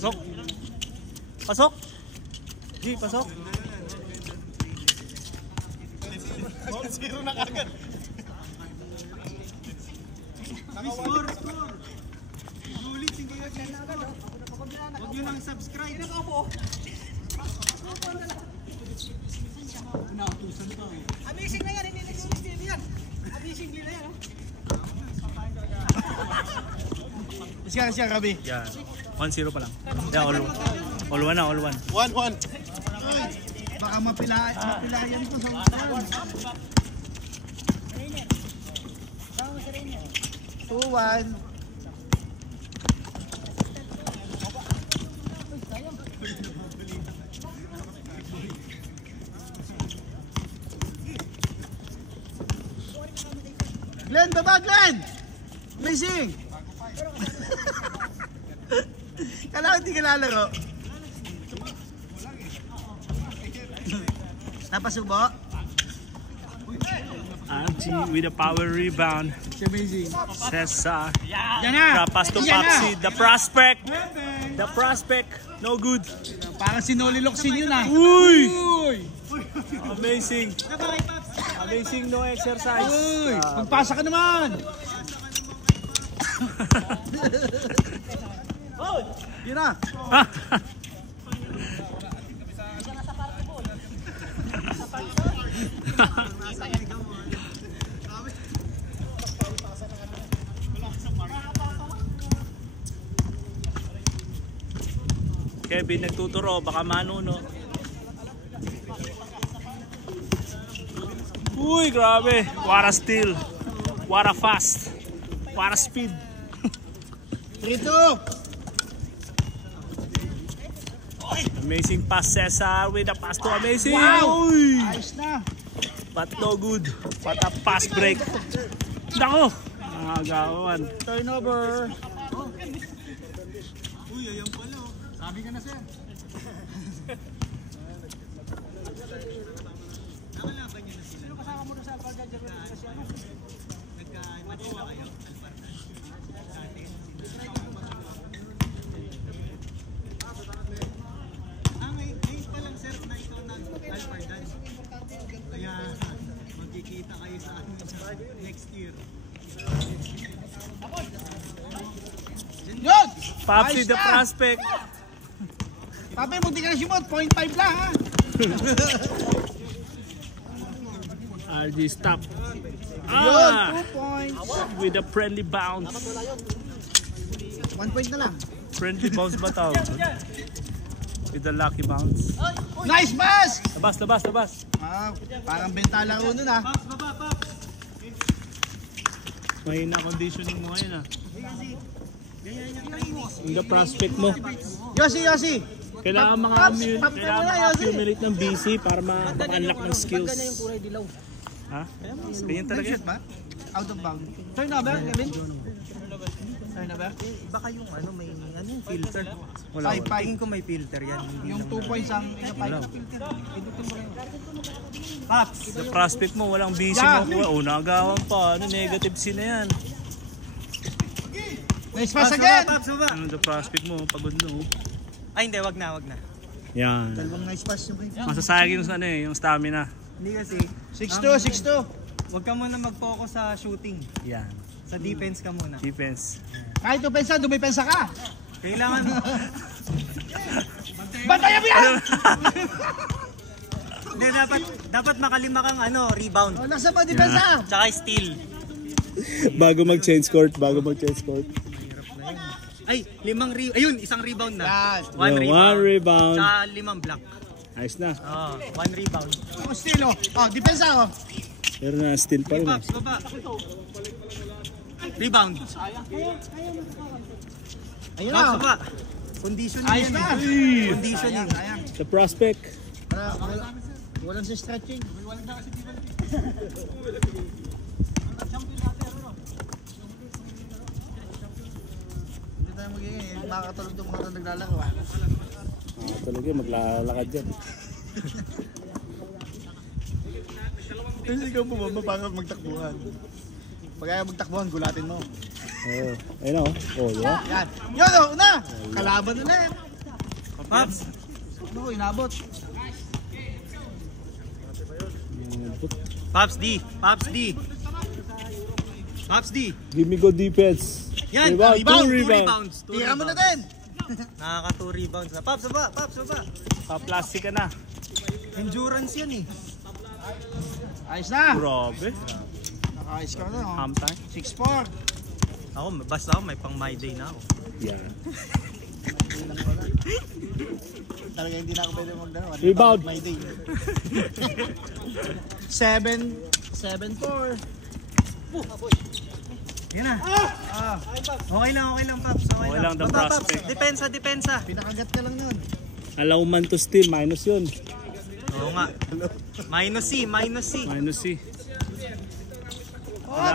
pasok. Pasok. G, pasok. Zero na kagad. Score. Ulit, sige yun siya na agad. Huwag nyo lang subscribe. Amazing na yan, hindi nag-steal yan. Amazing na yan. Siya, Gabi. Yan. 1-0 pa lang. Yeah, all one na, all one. 1-1. Baka mapilayan ko sa usahan. 2-1. Glenn, baba Glenn! Amazing! Kala ko hindi ka lalaro. Napasubo? Angie with a power rebound. It's amazing. Cesar. Yan na! Pass to Popsy. The prospect. The prospect. No good. Parang sinoliloksin yun ah. Uy! Uy! Amazing. Amazing no exercise. Uy! Magpasa ka naman! Yun na! Kevin nagtuturo, baka manuno. Uy, grabe. What a steal. What a fast. What a speed. 3-2! Amazing pass, Cesar with a pass to Amazing. Wow! Uy! Ayos na! But no good. What a pass break. Nako! Nakagawan. Turnover! Uy, ayan pala oh. Sabi ka na sir. Nakalaban niyo na sila. Sino kasama mo na sa Alpha Judge? Nagka-match na kayo? Ngayon pa lang sir na ikaw nag-Alpha Judge. Kaya magkikita kayo sa next year. Yun! Popsy the prospect. Papi, munti ka na simot. 0.5 lang ha. RG stop. Yun, 2 points. With a friendly bounce. 1 point na lang. Friendly bounce ba tawag? With a lucky bounce. Nice pass! Labas. Ah, parang bentala ko nun ah. Mahina conditioning mo ngayon ah. Yung the prospect mo. Yossi! Kailangan maka-accumulate ng BC para maka-unlock ng skills. Ha? Ganyan talaga yun. ba? Out of bound. Turnover, Kevin? Turnover? Baka yung may yung filter. Wala. Tingin ko may filter yan. Yung 2 points ang ina-5. Pops! The prospect mo, walang BC Yeah. mo. Nagawan pa. Negative C na yan. Nice pass again! Pops, baba! The prospect mo, pagod no. Ay hindi, wag na. Yan. Dalawang nice pass yung Masasayang yung stamina. Hindi kasi, 6-2. wag ka muna mag-focus sa shooting. Yan. Sa defense ka muna. Defense. Kahit upensa, dumipensa ka. Kailangan, Bantayan mo yan! hindi, dapat makalima kang rebound. Nasa pa depensa. Tsaka steal. bago mag-change court. Ay, isang rebound na. Yan. One One rebound. rebound. Tsaka 5 block. Ayos na. 1 rebound. Ako steal oh. Oh, depensa oh. Pero na still pa rin. Pops, baba. Rebound. Ayun Pops, na. baba. Conditioning Ayos yan. na. Conditioning. The prospect. Walang si stretching. Hindi tayo magiging makakatulog yung mga naglalaro ah. Talaga maglalakad dyan. Kasi ikaw bumaba para magtakbuhan. Pag ayaw magtakbuhan, gulatin mo. Oo. Ayun na oh. Oh, di ba? Yan. Yun oh, una! Kalaban na yan. Paps. Ano, inabot. Paps D. Paps D. Paps D. Give me good defense. Yan, Rebound, two two rebounds. Tira mo na din. Nakaka 2 rebounds na. Paps, baba. Paps, baba. Pa-plastic ka na. Endurance yan eh. Ayos na. Grabe. Nakaayos ka na. Oh. Half time. 6-4. Ako, basta ako may pang my day na ako. Yeah. Talaga hindi na ako pwede magdano. Rebound. My day. 7-4. Yan na. Okay lang, Paps. Okay lang, the Baba, prospect. Paps. Depensa. Pinakagat ka lang nun. Allow man to steal, minus yun. Oo nga. Minus C. Minus C.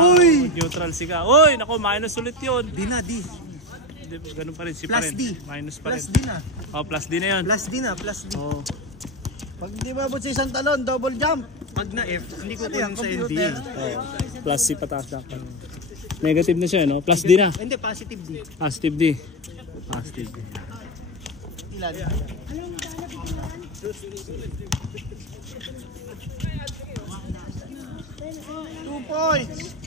Uy! Neutral si ka. Uy, naku, minus ulit yun. D na, D. Ganun pa rin, si Plus pa rin. D. Minus pa rin. Plus D na. Oh, plus D na yun. Plus D na, plus D. Oh. Pag hindi mabot sa isang talon, double jump. Pag na F, hindi ko kunin sa computer. NBA. Oh. Plus C pataas dapat. Negative na siya, no? Plus D na. Hindi, positive D. Positive D. Positive D. Ilan? Two points.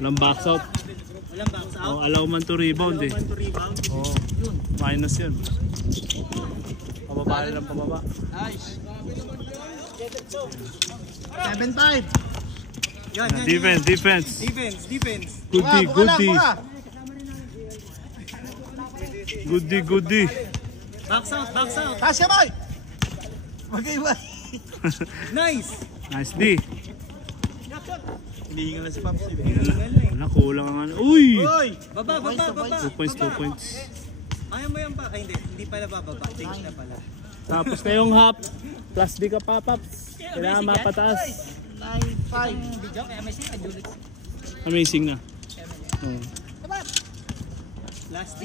Walang box out. Walang bounce out. Oh, allow man to rebound eh. One to rebound. Oh. Minus yun. Pababa na lang pababa. Nice. 7-5. Yan. Defense. Defense. Good D. Box out. Taas ka, boy! Mag-iway. Nice. Nice D. Hindi na si Paps. Wala, kulang ang ano. Uy! Uy! Baba. 2 points. Ayaw mo yan pa. Ay, hindi pala bababa. Change na pala. Tapos na yung half. Plus D ka pa, Paps. Kailangan mapataas. 9-5. Amazing na. Oh. Last D.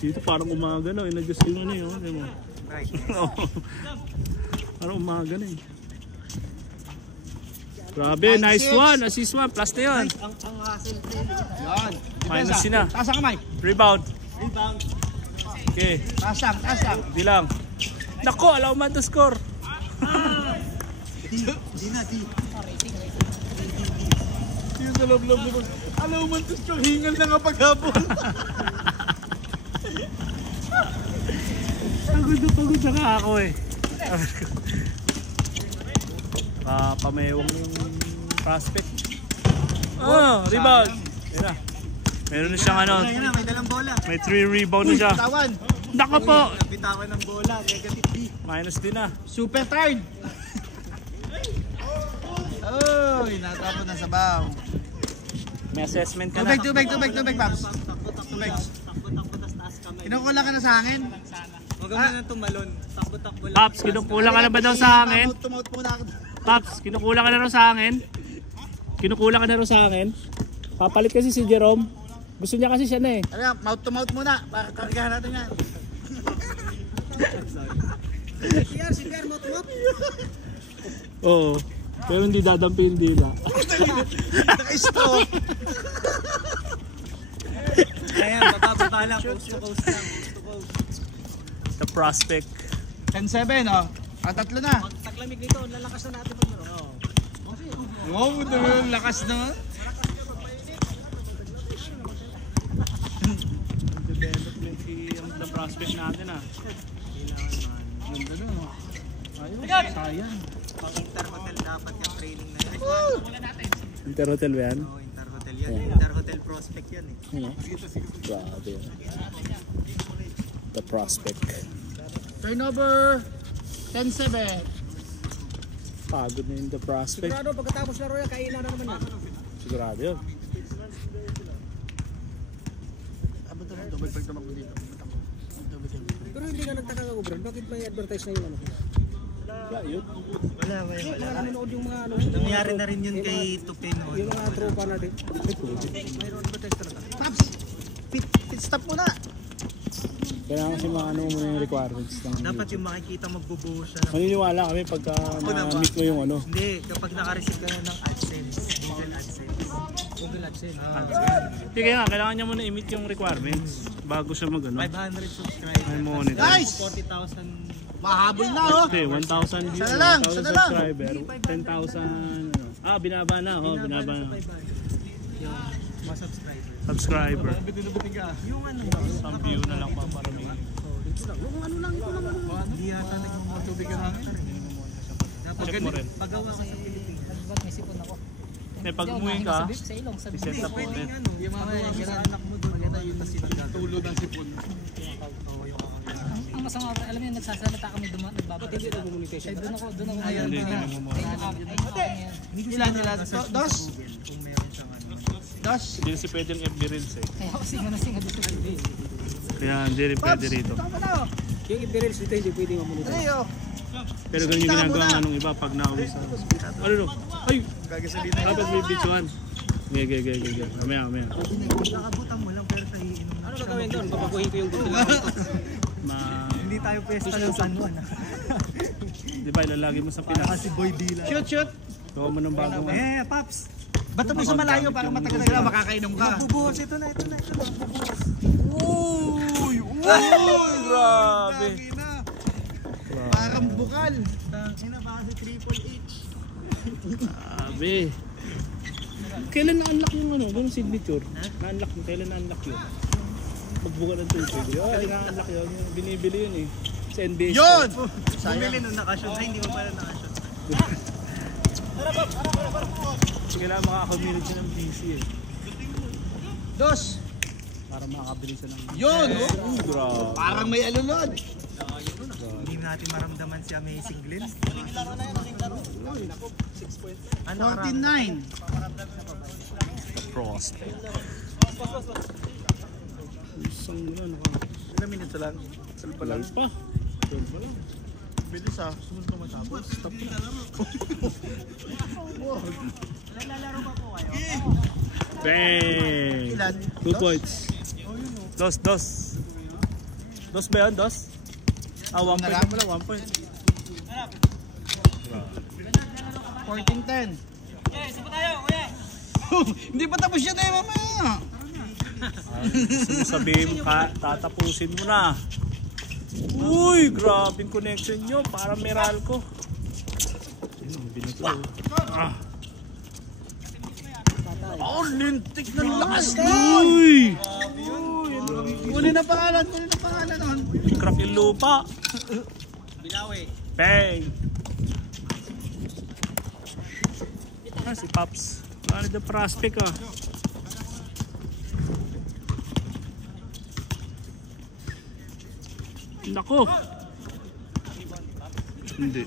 Dito parang umaga na. In-adjust yung ano yun. Ano mo? Right. Parang umaga na eh. Grabe, nice one. Assist one. Plus na yun. Ang hustle. Yan. Minus na. Taas ang kamay. Rebound. Rebound. Okay. Taas lang. Hindi lang. Nako, allow man to score. D na. Yung sa loob naman. Alam mo to stroke, hingal na nga paghapon. Pagod na ka ako eh. Pamewang yung prospect. Rebound. Yan na. Meron na siyang ano. Yan na, may dalang bola. May 3 rebound na siya. Tawan. Nako po. Bitawan ng bola. Negative D. Minus din na. Super turn. Oh, natapon na sa baw. May assessment ka na. Tubig, Paps. Takbo, tas taas kamay. Kinukulang ka na sa akin. Huwag mo nang tumalon. Takbo lang. Paps, kinukulang ka na ba daw sa hangin? Tumaut muna ako. Paps, kinukulang ka na raw sa hangin? Kinukulang ka na raw sa hangin? Papalit kasi si Jerome. Gusto niya kasi siya na eh. Ano yan, mouth to mouth muna. Para kargahan natin yan. Si Pierre, motumot. Oo. Pero hindi dadampi yung dila. Naka-stop. Ayan, bababa lang. Coast to coast lang. The prospect. 10-7, oh. Tatlo na. Pag taglamig nito, lalakas na natin pag maro. Wow, lakas na. Development the prospect natin ah. Ganda na, no? Ayun, sayang. Pag Interhotel dapat yung training na yan. Interhotel ba yan? Oo, Interhotel yan. Interhotel prospect yan eh. Ano? Grabe. The prospect. Turnover 10-7. Pagod na yung the prospect. Sigurado pagkatapos laro yan, kailan na naman yan. Sigurado yun. Double pag tumakbo dito. Pero hindi ka nagtaka ka, Bro. Bakit may advertise na yung ano? Wala yun. Wala. Nanonood yung mga ano. Nangyari na rin yun kay Tupin. Yung mga tropa natin. Mayroon advertise talaga. Paps, pit stop muna. Kailangan kasi mga ano muna yung requirements. Dapat yung makikita magbubuhos siya. Maniniwala kami pagka na-meet mo yung ano. Hindi, kapag naka-receive ka na ng AdSense, Google AdSense. Google AdSense. Hindi kaya nga, kailangan niya muna i-meet yung requirements bago siya mag ano. 500 subscribers. May monitor. Guys! 40,000. Mahabol na oh! Hindi, 1,000 views, Isa na lang, 1,000 isa na lang. subscriber, 10,000 ano. Binaba na, binaba na. Yung mga subscribers. Subscriber. Yung ano, Some view na lang paparami. dito lang. Yung ano lang, ito lang ano. Hindi yata nagmamotubig ka namin. Dapat Check mo rin. pagawa ka sa Pilipinas. Ba't may sipon ako? Pag umuwi ka, Sa ilong, sa i-set up mo ulit. Ano, yung mga anak mo doon, maganda yun na sinagatulo ng sipon. Oo, yung Ang masama, alam niyo, nagsasalita kami nagbabalik. Hindi na communication. Doon ako ngayon. Hindi, hindi mo mo. Ilan nila? Dos? kung meron siyang ano. Dos? Hindi si pwedeng FB Reels eh. Kaya ako singa dito sa TV. Kaya hindi rin pwede rito. Tama na oh! Yung i-reels dito, hindi pwede mamonetize. Ano yun? Pero ganun yung ginagawa nga nung iba pag nauwi sa hospital. Ano no? Ay! Dapat may bitsuhan. Gaya. Mamaya. Nakabutan mo lang pero tahiinom. Ano gagawin doon? Babaguhin ko yung gusto lang. Hindi tayo pwesta ng San Juan. Di ba ilalagi mo sa Pinas? Kasi Boy Dila. Shoot! Gawa mo ng bagong Paps! Ba't mo sa malayo para matagal-tagal makakainom ka? Magbubuhos ito na. Uy! Grabe! Parang bukal. Tangina baka si Triple H. Grabe! Kailan na-unlock yung ano? Yung signature? Na-unlock mo? Kailan na-unlock yun? Pagbuka ng Twitter. Ay, na-unlock yun. Yung binibili yun eh. Sa NBS. Yun! Bumili nung nakashoot. Ay, hindi mo pala nakashoot. Kailangan maka-community ng PC eh. Dos! Para makakabili siya ng... Yun! Grabe! Parang may alulod. Hindi natin maramdaman si Amazing Glenn. 49. Prospect. Isang ano Ilang minutes lang? Salpa lang. pa. Bilis ah. Sumunod na matapos. Stop na. Bang! Ilan? 2 points. Dos. Dos ba yun? Dos? 1 point lang? mo lang. 1 point. 14-10. Hindi pa tapos yun eh mamaya. Gusto mo sabihin ka, tatapusin mo na. Uy, grabe yung connection nyo. Parang Meralco. Binato. Oh, lintik ng lakas. Uy! Kunin na pangalan nun. Crack yung lupa. Bilawi. Bang! Si Pops. Ano the prospect ah. Nako. Hindi.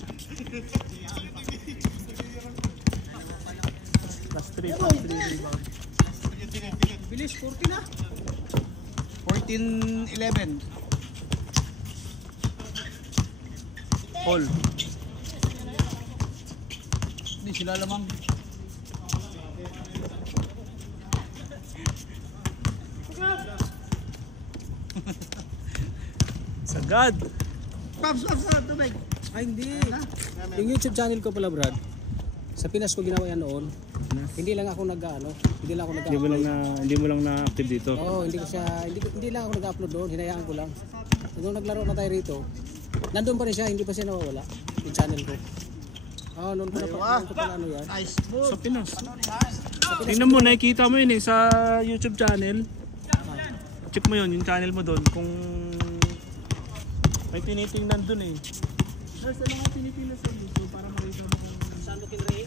Last 3 rebound. Bilis, 40 na. 14-11. All. Hindi sila lamang. Sagad. Pops, tubig. Ay, hindi. Yung YouTube channel ko pala, Brad. Sa Pinas ko ginawa yan noon. Hindi lang ako hindi lang ako Hindi mo lang na-active dito. Oo, hindi lang ako nag-upload doon, hinayaan ko lang. Nung naglaro na tayo rito, nandun pa rin siya, hindi pa siya nawawala, yung channel ko. Noon ko pala ano yan. Nice Sa move. Pinas. Tingnan mo, nakikita mo yun eh sa YouTube channel. Check mo yun, yung channel mo doon. Kung may tinitingnan doon eh. Nasa lang ang tinitingnan sa YouTube para makita mo kung Saan mo kinrate?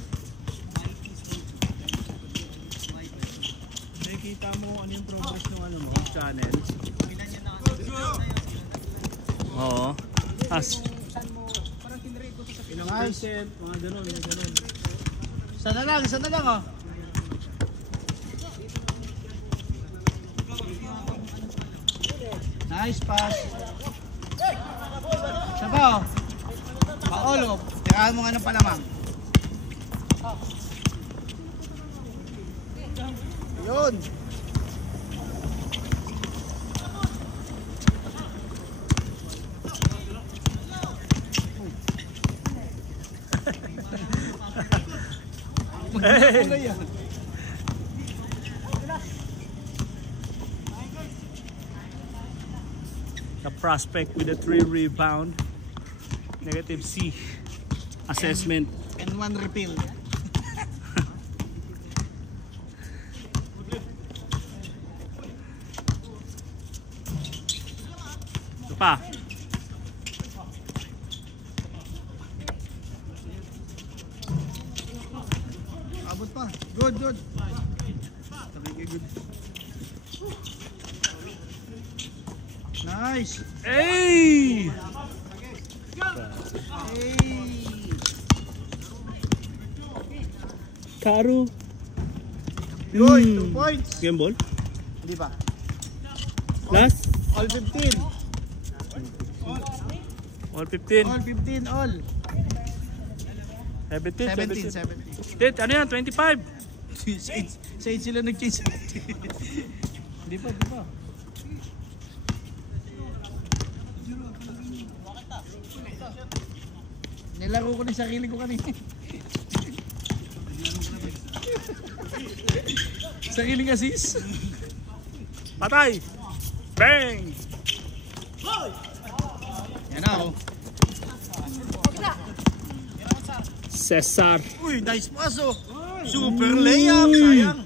nakikita mo ano yung progress ng ano mo, channel. Oo. As. Ilang percent, mga ganun. Isa na lang oh. Nice pass. Sabaw. Paolo, tirahan mo nga ng palamang. Yun. prospect with a 3 rebound. Negative C assessment. And 1 refill. Ito pa. Abot pa. Good, good. Good. Nice. Hey! Karu. Good, 2 points. Game ball. Hindi ba? Last. All 15. All 15. All 15, all. 17. 17. Date, ano yan? 25. Sa 8 sila nag-chase. Di pa. Nilaro ko na yung sarili ko kanina. Sariling assist. Patay. Bang! Yan na ako. Cesar. Uy, nice pass oh. Super layup. Sayang.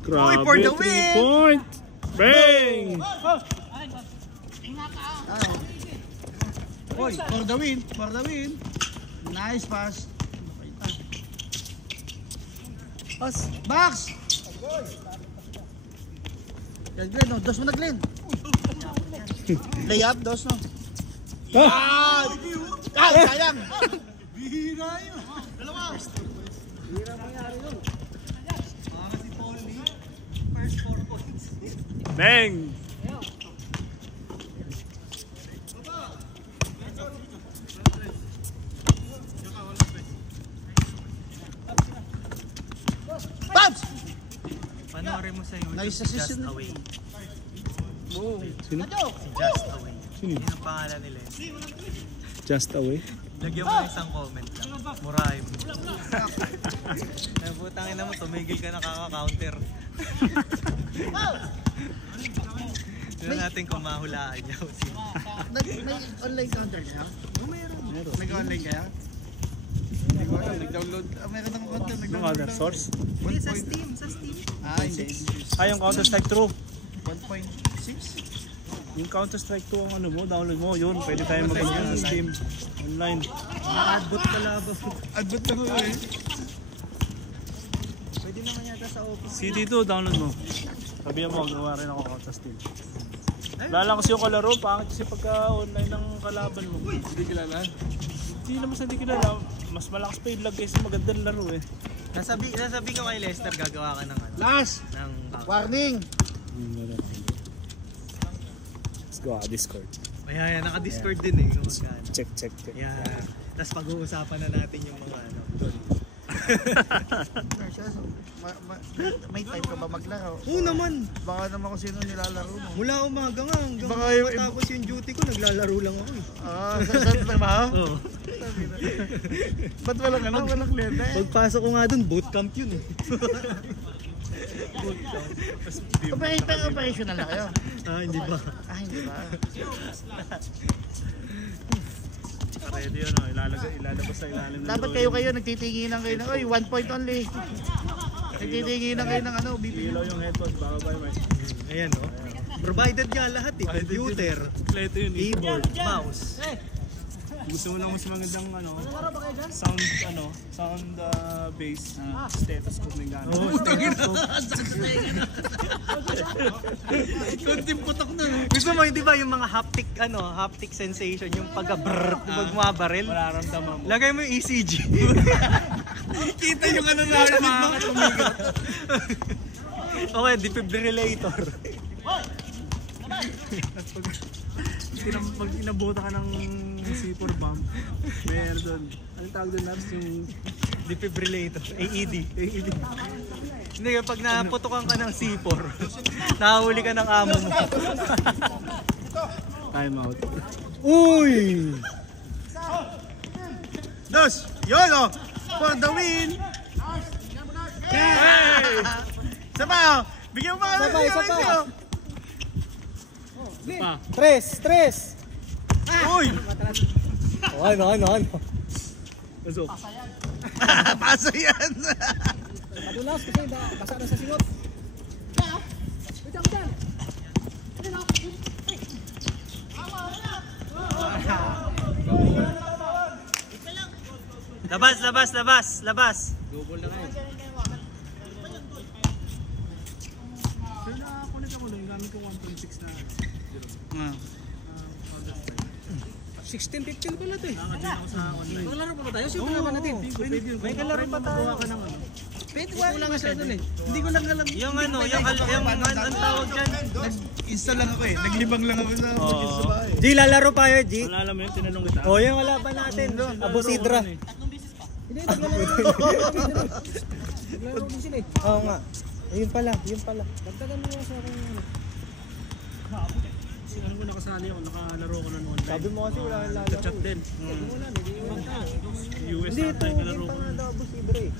Grabe, for the 3 win! point. Bang! Uy, for the win. For the win. Nice pass. Pass. Box. Yan, Glenn, no? Dos mo na, Glenn. Layup, dos, no? Ah! Sayang. Bihira yun. Dalawa. Bihira mangyari yun. Mga si Pauli, first 4 points. Bang! Babs! Panoorin mo sa YouTube, Nice Just assist yun. Away. Sino? Just Away. Sino? Yun ang pangalan nila. Just away. Lagyan mo ng isang comment lang. Murahin mo. Ay, putang ina mo, tumigil ka nakaka-counter. Tignan natin kung mahulaan niya. May online counter niya? Meron. Nag-online kaya? Nag-download. Meron ng counter. Anong other source? Hindi, sa Steam. Ah, hindi. Yung Counter-Strike 2. 1.6? Yung Counter-Strike 2 ang ano mo, download mo. Yun, pwede tayo mag-ano sa Steam. Online. Adbot ka labo. Adbot na ko eh. Pwede naman yata sa office. CD2, download mo. Sabihan mo, gawa rin ako sa Steam. Lala kasi yung kalaro, pangit kasi pagka online ng kalaban mo. Hindi kilala. Hindi naman sa hindi kilala. Mas malakas pa yung lag kasi magandang laro eh. Nasabi ko kay Lester, gagawa ka ng ano. Last! Ng Warning! Let's go Discord. Ayan, naka-Discord din eh. Kung magkano. Check. Yan. Tapos pag-uusapan na natin yung mga ano. Doon. May time ka ba maglaro? Oo naman. Baka naman kung sino nilalaro mo. Mula umaga nga. Hanggang Baka yung- matapos yung duty ko, naglalaro lang ako eh. Ah, saan na ba? Oo. Ba't walang ano? Walang kliyente? Pagpasok ko nga dun, bootcamp yun eh. Operational na kayo? Ah, hindi ba? Ah, hindi ba? Ready yun, ilalabas sa ilalim ng Dapat kayo nagtitinginan kayo ng, oy, 1 point only. Nagtitinginan kayo ng ano, BP. Ilaw yung headphones, baka ba yung Ayan o. Provided nga lahat eh. Computer, kompleto yun eh. keyboard, mouse. Gusto mo lang mas magandang sound bass, stethoscope na yung gano'n. Oo, Kunting putok na. Gusto mo, hindi ba yung mga haptic sensation, yung pagka-brrrr, pag mabaril? Mararamdaman mo. Lagay mo yung ECG. Kita yung ano na mga tumigat. Okay, defibrillator. Pag inabuta ka ng C4 bomb, meron doon. Anong tawag doon, Nabs? Yung Defibrillator. AED. Hindi, kapag naputokan ka ng C4, nahuli ka ng amo mo. time out. Uy! Dos! Yun oh! For the win! Hey! Isa pa oh! Bigyan mo pa! Isa pa. Pa. Tres! Uy! Oh, ano? Pasok. Paso yan! Padulas kasi basa na sa singot. Labas! Double na kayo. Pero nakakulit ako doon. Gamit ko 1.6 na. 16-15 pala ito eh. Nakakadin ako sa online. Maglaro pa ba tayo? Sino laban natin? May kalaro pa tayo. Magawa ka ng ano. Pwede kulang nga sila dun eh. Hindi ko lang alam. Yung ano, ang tawag dyan. Nag-install lang ako eh. Naglibang lang ako sa sa bahay. G, lalaro pa yun, G. Wala alam mo yun, tinanong kita. O, yung kalaban natin. Abu Sidra. Hindi, naglaro din sila eh. Oo nga. Yun pala. Dagdagan mo nga sa akin ano. Kasi ano mo nakasali ako, nakalaro ko na online. Sabi mo kasi wala kang lalaro. Chat din. Wala, hindi iwan tayo. US Hindi, na ito. tayo Yung kalaro ko. pa nga Abu Sidra eh.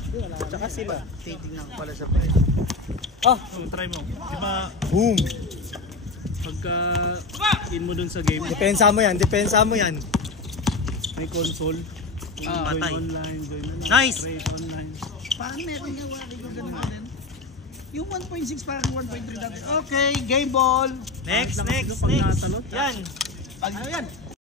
Tsaka sila. Titingnan ko pala sa price. Oh, try mo. Diba, Boom! pagka in mo dun sa game, Depensa mo yan. may console. Kung patay. join online, join online. Nice! Race online. Paano meron nga wari ko ganun din? Yung 1.6 parang 1.3 dati. Okay, game ball. Next. Pag natalot, Yan. Ano yan?